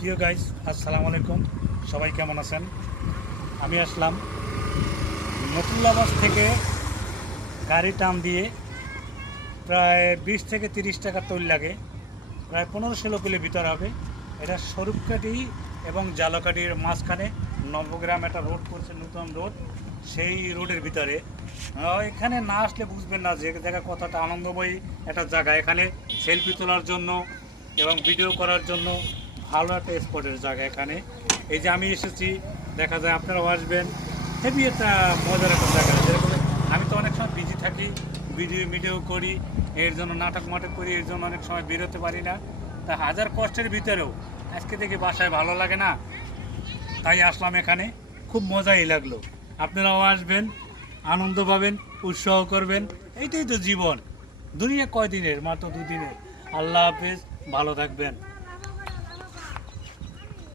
প্রিয় গাইজ, আসসালামু আলাইকুম। সবাই কেমন আছেন? আমি আসলাম নতুল্লাবাস থেকে গাড়ি টান দিয়ে প্রায় 20 থেকে 30 টাকা টোল লাগে। প্রায় 15-16 কিলো ভিতর হবে। এটা স্বরূপকাঠি এবং জালকাঠির মাঝখানে নবগ্রাম একটা রোড করছে, নতুন রোড। সেই রোডের ভিতরে এখানে না আসলে বুঝবেন না যে জায়গা কতটা আনন্দময়ী একটা জায়গা। এখানে সেলফি তোলার জন্য এবং ভিডিও করার জন্য ভালো একটা স্পটের জায়গা এখানে। এই যে আমি এসেছি, দেখা যায় আপনারাও আসবেন। হেভি একটা মজার একটা জায়গা। যেরকম আমি তো অনেক সময় বিজি থাকি, ভিডিও করি, এর জন্য নাটক করি, এর জন্য অনেক সময় বেরোতে পারি না। তা হাজার কষ্টের ভিতরেও আজকে দেখি বাসায় ভালো লাগে না, তাই আসলাম এখানে। খুব মজাই লাগলো। আপনারাও আসবেন, আনন্দ পাবেন, উৎসাহ করবেন। এইটাই তো জীবন। দুনিয়া কয়দিনের? মাত্র 2 দিনের। আল্লাহ হাফেজ, ভালো থাকবেন।